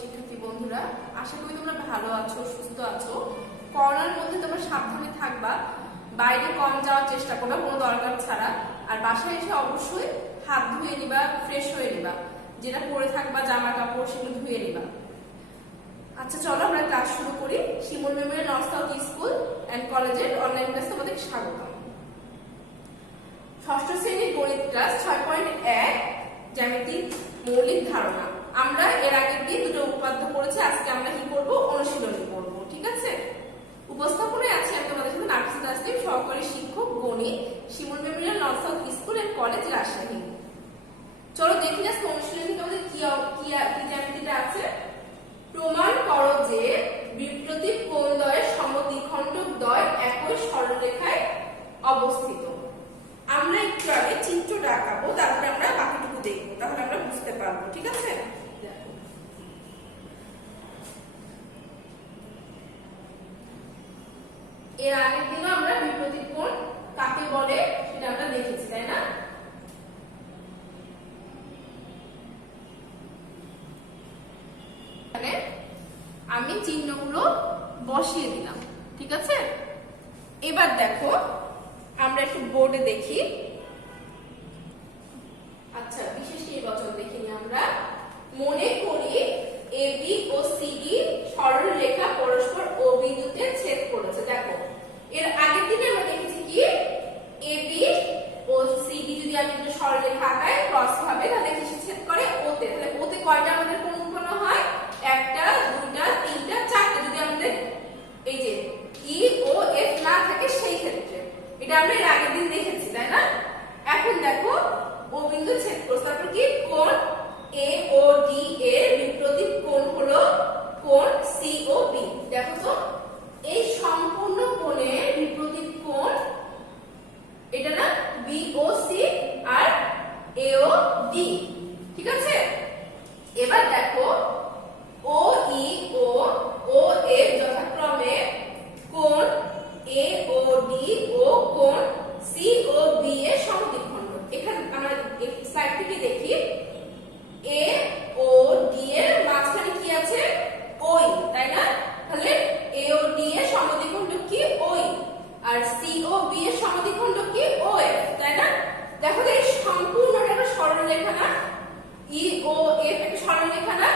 শিক্ষার্থী বন্ধুরা, আশা করি তোমরা ভালো আছো, সুস্থ আছো। করোনার মধ্যে তোমরা সাবধানে থাকবা, বাইরে কম যাওয়ার চেষ্টা করবা কোনো দরকার ছাড়া। আর বাসায় এসে অবশ্যই হাত ধুয়ে নিবা, ফ্রেশ হয়ে নিবা, যেটা পরে থাকবা জামা কাপড় সেগুলো ধুয়ে নিবা। আচ্ছা চলো আমরা ক্লাস শুরু করি। Shimul memorial north south school and কলেজের অনলাইন ক্লাসে তোমাদের স্বাগতম। ষষ্ঠ শ্রেণীর গণিত ক্লাস 6.1 জ্যামিতিক মৌলিক ধারণা। আমরা এর আগের দিন দুটো উপপাদ্য পড়েছি, আজকে আমরা কি করব, অনুশীলনী করব। ঠিক আছে, উপস্থাপনায় আছে আমি তোমাদের সাথে নাফিসা তাসলিম, সহকারী শিক্ষক গণিত, Shimul memorial north south school and college, Rajshahi. চলো দেখি আজকে অনুশীলনী তোমাদের কি জ্যামিতিটা আছে। প্রমাণ করো যে বিপ্রতীপ কোণদ্বয়ের সমদ্বিখণ্ডক দ্বয় একই সরলরেখায় অবস্থিত। আমরা একটু আগে চিত্রটা আঁকাবো, তারপরে আমরা বাকিটুকু দেখবো, তাহলে আমরা বুঝতে পারবো। ঠিক আছে, এর আগের দিনও আমরা বিপ্রতীপ কোণ কাকে বলে সেটা আমরা দেখেছি, তাই না? আমি চিহ্নগুলো বসিয়ে দিলাম। ঠিক আছে, এবার দেখো আমরা একটু বোর্ডে দেখি। আচ্ছা, বিশেষ নির্বাচন দেখিনি আমরা। মনে করি এবি ও সিডি সরল রেখা পরস্পর ও বিন্দুতে ছেদ করেছে। দেখো এর আগের দিনে আমরা দেখেছি কি এবি ও সিডি যদি আমি একটা সরল রেখা আঁকাই ক্রস ভাবে, তাহলে কিসে ছেদ করে? ওতে। তাহলে ওতে কয়টা আমাদের কোণ উৎপন্ন হয়? একটা, দুইটা, তিনটা, চারটা। যদি আমাদের এই যে ই ও এফ না থাকে সেই ক্ষেত্রে। এটা আমরা এর আগের দিন দেখেছি, তাই না? এখন দেখো ও বিন্দু ছেদ করছে, তারপর কি কোণ এ ও ডি এর বিপ্রতীপ কোণ হলো কোণ সি ও বি। দেখো তো এই সম্পূর্ণ কোণের বিপ্রতীপ কোণ এটা না, বি ও সি আর এ ও ডি। ঠিক আছে, এবার দেখো ও ই ও ও এফ যথাক্রমে কোণ এ ও ডি ও কোণ সি ও বি এর সমদ্বিখণ্ডক। এখানে আমরা স্লাইড থেকে দেখি এ ও ডি এর মাঝখানে কি আছে? ওই, তাই না? তাহলে এ ও ডি এর সমদ্বিখণ্ডক কি? ওই। আর সি ও বি এর সমদ্বিখণ্ডক কি? ও এফ, তাই না? দেখো তো এই সম্পূর্ণটা একটা সরলরেখা না? ই ও এফ একটা সরলরেখা না?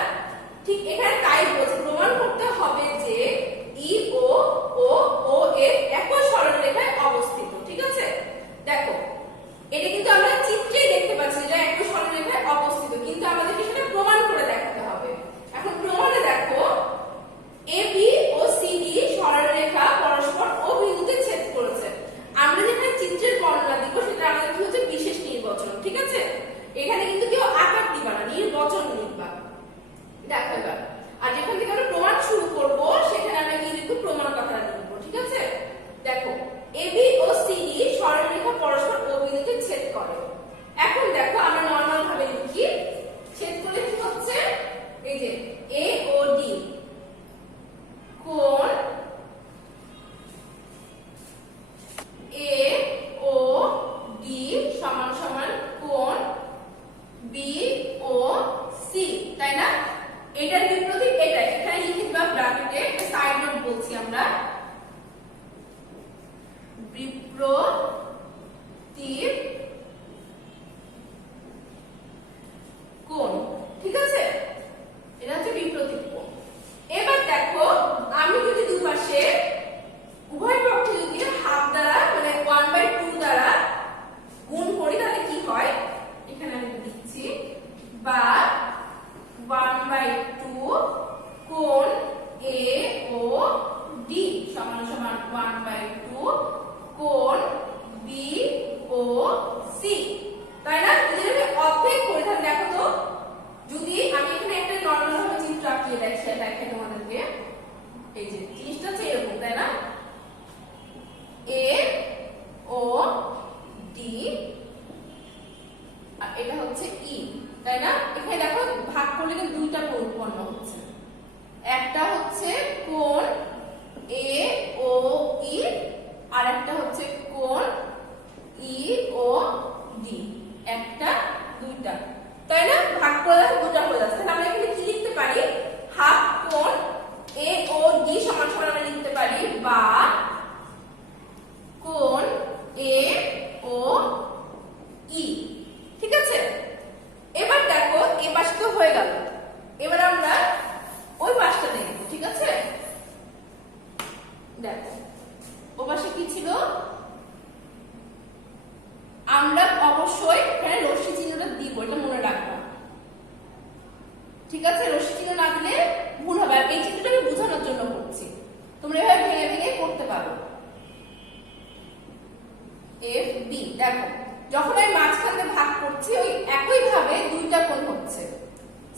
ঠিক এখানে তাই বলছে প্রমাণ করতে হবে যে ই ও ও এফ একই সরলরেখায় অবস্থিত। ঠিক আছে, দেখো এটা কিন্তু আমরা চিত্রেই দেখতে পাচ্ছি যে একই সরলরেখায় অবস্থিত, কিন্তু আমাদেরকে সেটা প্রমাণ করে দেখাতে হবে। এখন প্রমাণে দেখো এবি ও সিডি সরলরেখা পরস্পর ও বিন্দুতে ছেদ করেছে। আমরা যেখানে চিত্রের বর্ণনা দিব সেটা আমাদের কি হচ্ছে? বিশেষ নির্বাচন। ঠিক আছে, এখানে কিন্তু কেউ আকার দিবা না, নির্বাচন লিখবা। দেখো এবার আর যেখান থেকে আমরা প্রমাণ শুরু করব সেখানে আমরা কি লিখব? প্রমাণ কথাটা লিখব। ঠিক আছে, দেখো এবি ও সিডি সরলরেখা পরস্পর ও বিন্দুতে ছেদ করে। এখন দেখো আমরা নরমাল ভাবে লিখি, ছেদ করলে কি হচ্ছে? এই যে এ ও ডি কোণ এ ও ডি সমান সমান কোণ বি ও সি, তাই না? এটার বিপরীত এটা, এখানে লিখে দিবা ব্র্যাকেটে, সাইড নোট বলছি আমরা, বিপরীত কোণ। ঠিক আছে, এটা হচ্ছে বিপরীত কোণ। এবার দেখো আমি যদি দুপাশে উভয় পক্ষে যদি হাফ দ্বারা মানে 1/2 দ্বারা গুণ করি তাহলে কি হয়? এখানে আমি লিখছি বা 1/2 কোণ এ ও ডি সমান সমান 1/2 কোণ বি ও সি, তাই না? যদি আমি অর্ধেক করি তাহলে দেখো তো, যদি আমি এখানে একটা নরমাল ভাবে চিত্র আঁকিয়ে দেখাই তোমাদেরকে, এই যে জিনিসটা হচ্ছে এরকম, তাই না? এ ও ডি আর এটা হচ্ছে ই, তাই না? এখানে দেখো ভাগ করলে কিন্তু দুইটা কোণ উৎপন্ন হচ্ছে। একটা হচ্ছে কোণ এ ও ই আর একটা হচ্ছে কোণ ই ও ডি। একটা, দুইটা, তাই না? ভাগ করে দুটো হয়ে যাচ্ছে। তাহলে আমরা এখানে কি লিখতে পারি? ঠিক আছে, রশ্মি চিহ্ন না দিলে ভুল হবে। আর এই চিত্রটা আমি বোঝানোর জন্য করছি, তোমরা এভাবে ভেঙে ভেঙে করতে পারো। এফ বি, দেখো যখন আমি মাঝখান দিয়ে ভাগ করছি ওই একই ভাবে দুইটা কোণ হচ্ছে,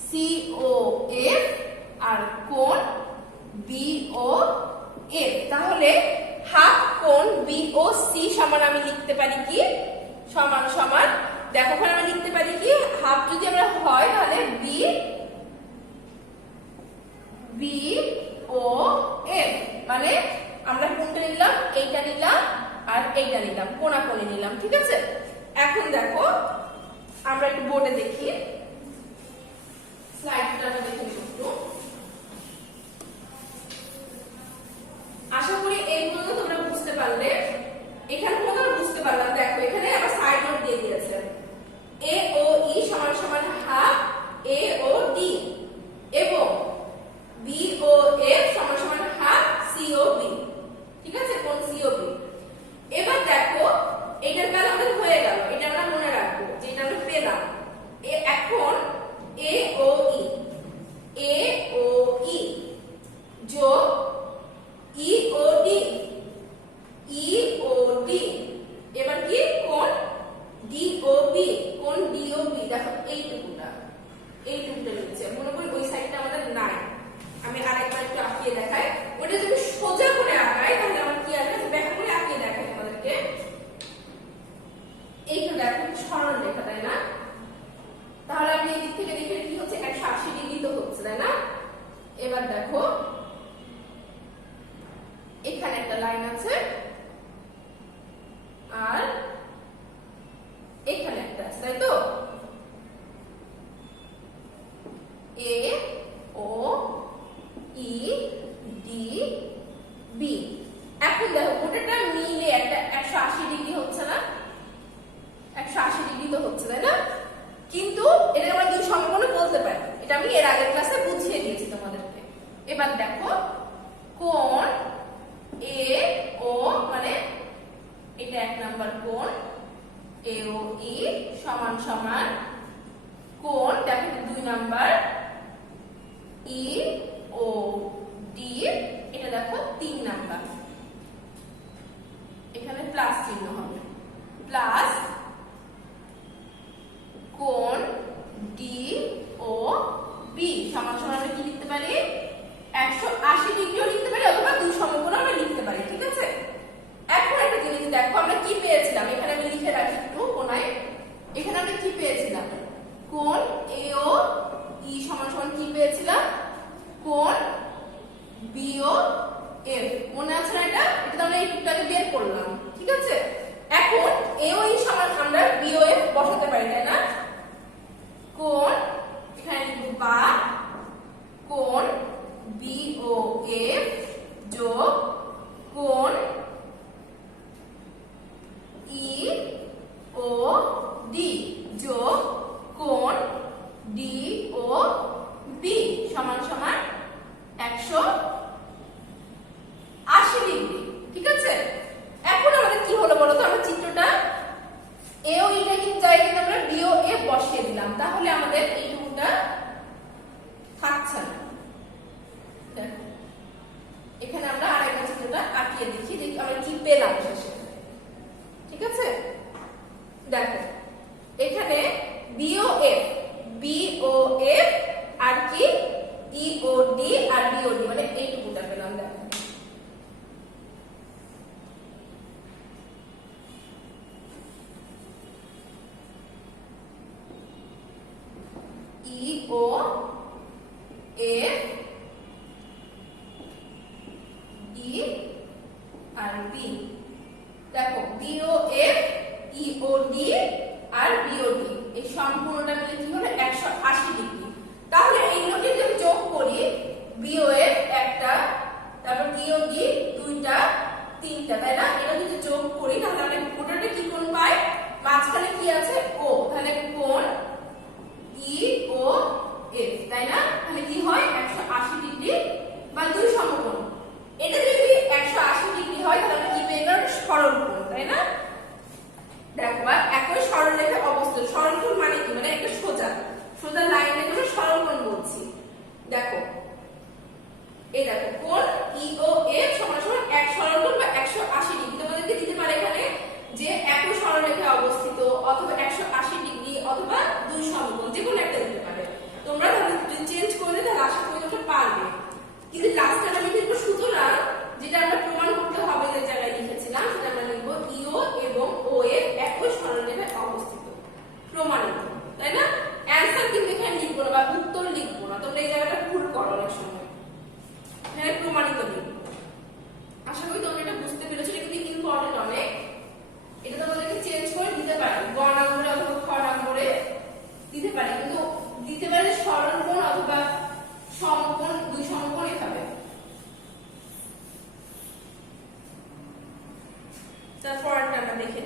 সি ও এফ আর কোণ বি ও এফ। তাহলে হাফ কোণ বি ও সি সমান আমি লিখতে পারি কি, সমান সমান, দেখো ওখানে আমি লিখতে পারি কি, হাফ যদি আমরা হয় তাহলে বি বি ও এফ, মানে আমরা কোনটা নিলাম, এইটা নিলাম আর এইটা নিলাম, কোণাকোণি নিলাম। ঠিক আছে, এখন দেখো আমরা একটু বোর্ডে দেখি, স্লাইডটা দেখে নিই একটু। আশা করি এইগুলো তোমরা বুঝতে পারলে। এখানে তোমরা বুঝতে পারলাম, দেখো এখানে আবার সাইড নোট দিয়ে দিয়েছে, এ ও ই সমান সমান হাফ এ ও ডি এবং বি ও এফ সমান সমান হাফ সি ও বি। ঠিক আছে, কোন সি ও বি। এবার দেখো এটার কাজ আমাদের হয়ে গেল, এটা আমরা মনে রাখবো যেটা আমরা পেলাম। এখন এ ও ই, এ ও ই যোগ ই ও ডি, ই ও ডি, এবার কি কোণ ডি ও বি, কোণ ডি ও বি। দেখো এইটুকুটা লিখছে, মনে করি ওই সাইডটা আমাদের নাই, আমি আরেকবার একটু আঁকিয়ে দেখাই। ওটা যদি সোজা করে আঁকাই তাহলে আমার কি আসবে, ব্যাখ্যা করে আঁকিয়ে দেখাই তোমাদেরকে। এইটা দেখো সরল রেখা, তাই না? তাহলে আমি এই দিক থেকে দেখে কি হচ্ছে, 180 ডিগ্রি তো হচ্ছে, তাই না? এবার দেখো এখানে একটা লাইন আছে আর এখানে একটা আছে, তাই তো? এ ও ই ডি বি। এখন দেখো গোটাটা মিলে একটা 180 ডিগ্রি হচ্ছে না, 180 ডিগ্রি তো হচ্ছে, তাই না? কিন্তু এটা আমরা দুই সমকোণ বলতে পারি, এটা আমি এর আগের ক্লাসে বুঝিয়ে দিয়েছি তোমাদেরকে। এবার দেখো কোণ এ ও, মানে এটা এক নাম্বার কোণ এ ও ই সমান সমান কোণ, দেখো দুই নাম্বার ই ও ডি, এটা দেখো তিন নাম্বার, এখানে প্লাস চিহ্ন হবে, প্লাস কোণ ডি ও বি সমান সমান আমরা কি লিখতে পারি, 180 ডিগ্রিও লিখতে পারি অথবা দুই সমকোণ আমরা লিখতে পারি। ঠিক আছে, এখন একটা জিনিস দেখো আমরা কি পেয়েছিলাম, এখানে আমি লিখে রাখি একটু কোণায়। এখানে আমরা কি পেয়েছিলাম, কোণ এ ও ই সমান সমান কি পেয়েছিলাম, কোণ বি ও এফ। মনে আছে না এটা? এটা আমরা এইটুকুটাকে বের করলাম। ঠিক আছে, এখন এ ও ই সমান আমরা বি ও এফ বসাতে পারি, তাই না? কোণ এখানে লিখব বা কোণ বি ও এফ যোগ কোণ ই ও ডি যোগ কোণ ডি ও বি সমান সমান 180 ডিগ্রি। ঠিক আছে, এখন আমাদের কি হলো বলো তো, আমরা চিত্রটা এ ও ইটা কিন্তু জায়গায় আমরা বি ও এফ বসিয়ে দিলাম, তাহলে আমাদের এইটুকুটা থাকছে না। দেখো এখানে আমরা আরেকটা চিত্রটা আঁকিয়ে দেখি, দেখি আমরা কি পেলাম শেষে। ঠিক আছে, দেখো এখানে বি ও এফ আর কি ই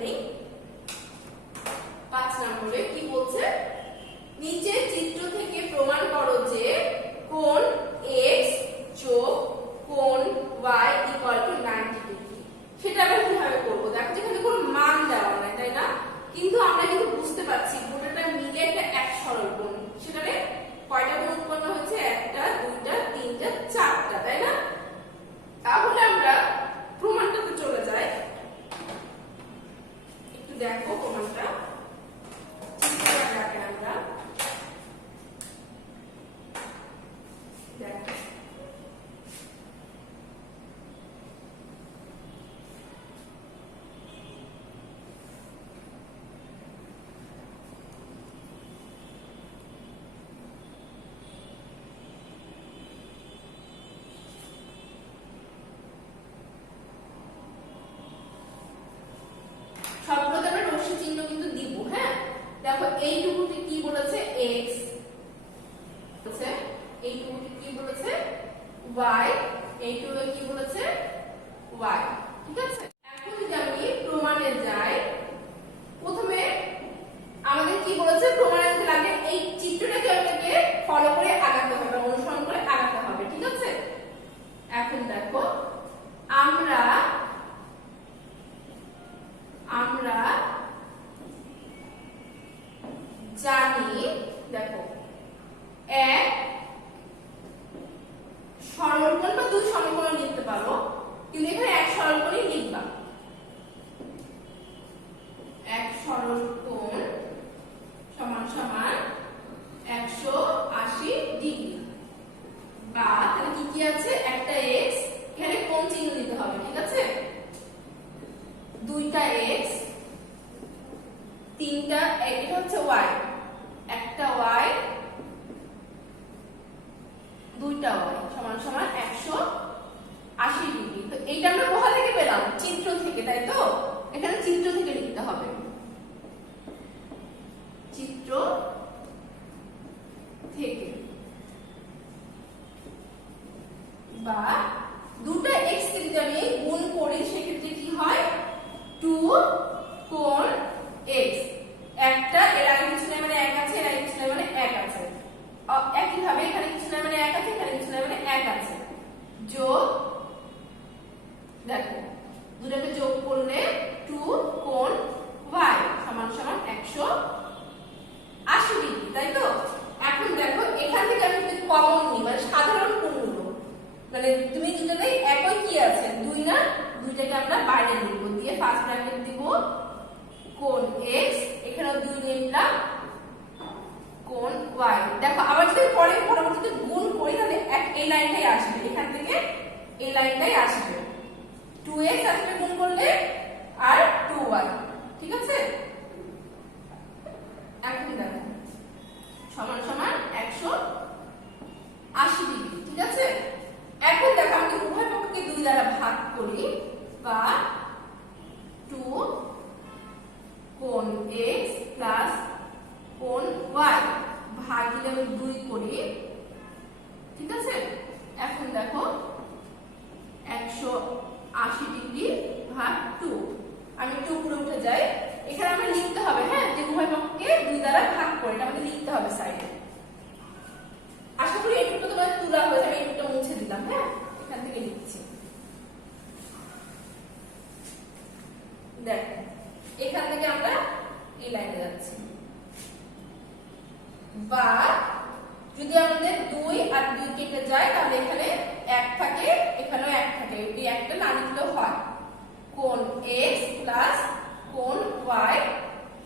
নেই। 5 নম্বরে কি বলছে, নিচে চিত্র থেকে প্রমাণ করো যে কোণ x যোগ কোণ y ইকুয়াল টু 90 ডিগ্রি। সেটা আমরা কিভাবে করব? দেখো যেখানে কোনো মান দেওয়া নাই, তাই না? কিন্তু আমরা কিন্তু বুঝতে পারছি গোটাটা মিলে একটা এক সরল কোণ। সেখানে কয়টা কোণ উৎপন্ন হচ্ছে? একটা, দুইটা, তিনটা, চারটা, তাই না? তাহলে আমরা প্রমাণটাতে চলে যাই। একটু দেখো প্রমাণটা আমরা দেখো। সবগুলোতে আমরা রশ্মি চিহ্ন কিন্তু দিব। হ্যাঁ, দেখো এইটুকুকে কি বলেছে? x, বলেছে এইটুকুকে কি বলেছে? y, এইটুকুকে কি বলেছে? y। ঠিক আছে, এখন যদি আমি প্রমাণে যাই, প্রথমে আমাদের কি বলেছে? প্রমাণে যেতে লাগে এই চিত্রটাকে আমাদেরকে ফলো করে আগাতে হবে, অনুসরণ করে আগাতে হবে। ঠিক আছে, এখন দেখো আমরা জানি, দেখো এক সরলকোণ বা দুই সমকোণ লিখতে পারো, কিন্তু এখানে এক সরলকোণই লিখবা। এক সরলকোণ সমান সমান 180 ডিগ্রি। বা তাহলে কি কি আছে? একটা x, এখানে কোণ চিহ্ন দিতে হবে। ঠিক আছে, দুইটা x, তিনটা, এটা হচ্ছে y, একটা y, দুইটা y সমান সমান 180 ডিগ্রি। তো এইটা আমরা কোথা থেকে পেলাম? চিত্র থেকে, তাই তো? এখানে চিত্র থেকে লিখতে হবে, চিত্র থেকে। বা দুটো x কে যদি আমি গুণ করি সেক্ষেত্রে কি হয়? 2 কোণ x, একটা এর আগে কিছু নাই মানে 1 আছে, এর আগে কিছু নাই মানে 1 আছে। একই ভাবে এখানে কিছু নাই মানে 1 আছে, এখানে কিছু নাই মানে 1 আছে, যোগ, দেখো দুটোকে যোগ করলে 2 কোণ y সমান সমান 180 ডিগ্রি, তাই তো? এখন দেখো এখান থেকে আমি যদি কমন নিই, মানে সাধারণ কোণগুলো, মানে তুমি দুটোতেই একই কি আছে? 2 না? দুইটাকে আমরা বাইরে নিব, দিয়ে ফার্স্ট ব্র্যাকেট দিব কোণ x, এখানেও 2 নিলাম, কোণ y। দেখো আবার যদি পরে পরবর্তীতে গুণ করি তাহলে এই লাইনটাই আসবে, এখান থেকে এই লাইনটাই আসবে, 2x আসবে গুণ করলে আর 2y। ঠিক আছে, এখন দেখো সমান সমান 180 ডিগ্রি। ঠিক আছে, এখন দেখো আমি উভয় পক্ষকে 2 দ্বারা ভাগ করি, বা 2 কোণ x প্লাস কোণ y ভাগ দিলে আমি 2 করি। ঠিক আছে, এখন দেখো 180 ডিগ্রি ভাগ 2, আমি 2 উপরে উঠে যাই, এখানে আমরা লিখতে হবে, হ্যাঁ, যে উভয় পক্ষকে 2 দ্বারা ভাগ করে এটা আমাদের লিখতে হবে সাইডে। আশা করি এইটুকু তোমাদের তুলা হয়েছে, আমি এইটুকু মুছে দিলাম। হ্যাঁ, এখান থেকে লিখছি, দেখো এখান থেকে আমরা এই লাইনে যাচ্ছি। বা যদি আমাদের 2 আর 2 কেটে যায় তাহলে এখানে 1 থাকে, এখানেও 1 থাকে, এই একটা না লিখলেও হয়, কোণ x প্লাস কোণ y।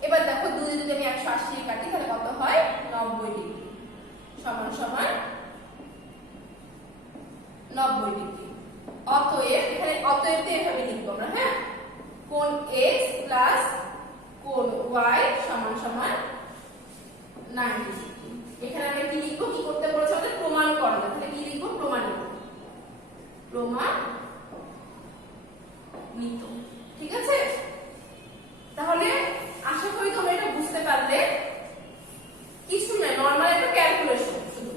এবার দেখো 2 যদি আমি 180 কাটি তাহলে কত হয়? 90 ডিগ্রি সমান সমান 90 ডিগ্রি। অতএব এখানে অতএব এভাবে লিখবো আমরা, হ্যাঁ, কোণ x প্লাস কোণ y সমান সমান 90 ডিগ্রি। এখানে আমরা কি লিখবো? কি করতে বলেছে আমাদের? প্রমাণ করো। তাহলে কি লিখবো? প্রমাণিত, প্রমাণিত। ঠিক আছে, তাহলে আশা করি তোমরা এটা বুঝতে পারলে। কিছু না, নরমাল একটা ক্যালকুলেশন শুধু।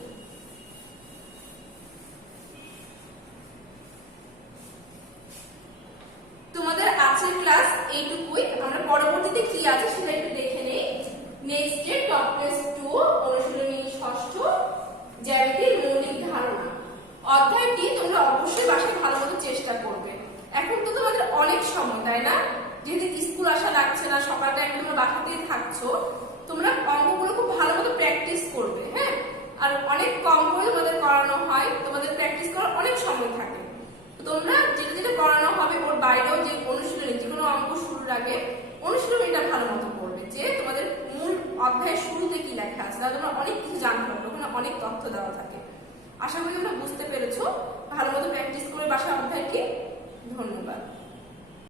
তোমাদের আজকের ক্লাস এইটুকুই, আমরা পরে অধ্যায়টি তোমরা অবশ্যই বাসায় ভালো মতো চেষ্টা করবে। এখন তো তোমাদের অনেক সময়, তাই না? যেহেতু স্কুল আসা লাগছে না, সকাল টাইমে তোমরা বাসাতেই থাকছো, তোমরা অঙ্কগুলো খুব ভালো মতো প্র্যাকটিস করবে। হ্যাঁ, আর অনেক কম করে তোমাদের করানো হয়, তোমাদের প্র্যাকটিস করার অনেক সময় থাকে। তোমরা যেটা যেটা করানো হবে ওর বাইরেও যে অনুশীলনী, যে কোনো অঙ্ক শুরুর আগে অনুশীলনীটা ভালো মতো করবে, যে তোমাদের মূল অধ্যায়ের শুরুতে কি লেখা আছে, তাহলে তোমরা অনেক কিছু জানতে পারবে, ওখানে অনেক তথ্য দেওয়া থাকে। আশা করি তোমরা বুঝতে পেরেছো। ভালো মতো প্র্যাকটিস করে বাসায় অধ্যায়টি। ধন্যবাদ।